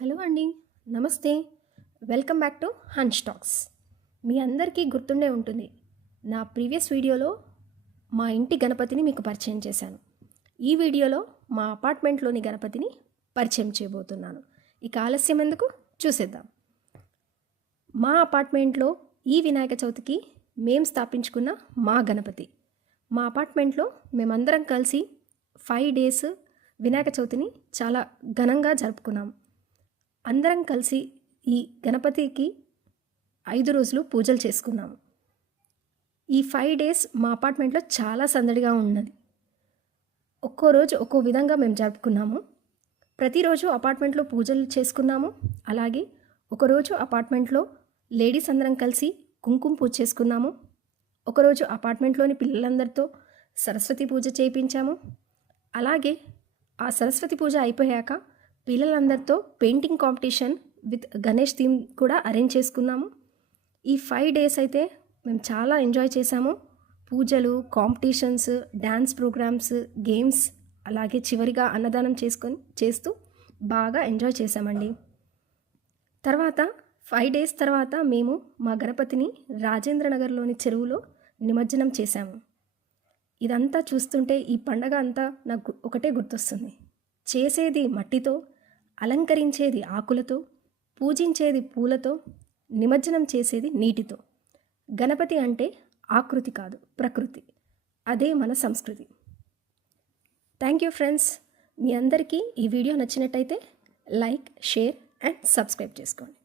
Hello అండి నమస్తే. Welcome back to హన్ స్టాక్స్ మీ అందరికీ గుర్తుండే ఉంటుంది నా ప్రీవియస్ వీడియోలో మా ఇంటి గణపతిని మీకు పరిచయం చేశాను. ఈ వీడియోలో మా అపార్ట్మెంట్లోని గణపతిని పరిచయం చేయబోతున్నాను. ఇక ఆలస్యం ఎందుకు? చూసేద్దాం. మా అపార్ట్మెంట్లో ఈ వినాయక చవితికి మేం స్థాపించుకున్న మా గణపతి. మా అపార్ట్మెంట్లో మేమందరం కలిసి ఫైవ్ డేస్ వినాయక చవితిని చాలా ఘనంగా జరుపుకున్నాం. అందరం కలిసి ఈ గణపతికి ఐదు రోజులు పూజలు చేసుకున్నాము. ఈ ఫైవ్ డేస్ మా అపార్ట్మెంట్లో చాలా సందడిగా ఉన్నది. ఒక్కో రోజు ఒక్కో విధంగా మేము జరుపుకున్నాము. ప్రతిరోజు అపార్ట్మెంట్లో పూజలు చేసుకున్నాము. అలాగే ఒకరోజు అపార్ట్మెంట్లో లేడీస్ అందరం కలిసి కుంకుమ పూజ చేసుకున్నాము. ఒకరోజు అపార్ట్మెంట్లోని పిల్లలందరితో సరస్వతి పూజ చేయించాము. అలాగే ఆ సరస్వతి పూజ అయిపోయాక పిల్లలందరితో painting competition with Ganesh theme కూడా అరేంజ్ చేసుకున్నాము. ఈ ఫైవ్ డేస్ అయితే మేము చాలా ఎంజాయ్ చేశాము. పూజలు కాంపిటీషన్స్ డ్యాన్స్ ప్రోగ్రామ్స్ గేమ్స్ అలాగే చివరిగా అన్నదానం చేసుకొని చేస్తూ బాగా ఎంజాయ్ చేశామండి. తర్వాత ఫైవ్ డేస్ తర్వాత మేము మా గణపతిని రాజేంద్రనగర్లోని చెరువులో నిమజ్జనం చేశాము. ఇదంతా చూస్తుంటే ఈ పండగ అంతా నాకు ఒకటే గుర్తొస్తుంది. చేసేది మట్టితో అలంకరించేది ఆకులతో పూజించేది పూలతో నిమజ్జనం చేసేది నీటితో. గణపతి అంటే ఆకృతి కాదు ప్రకృతి. అదే మన సంస్కృతి. థ్యాంక్ యూ ఫ్రెండ్స్ మీ అందరికీ ఈ వీడియో నచ్చినట్టయితే లైక్ షేర్ అండ్ సబ్స్క్రైబ్ చేసుకోండి.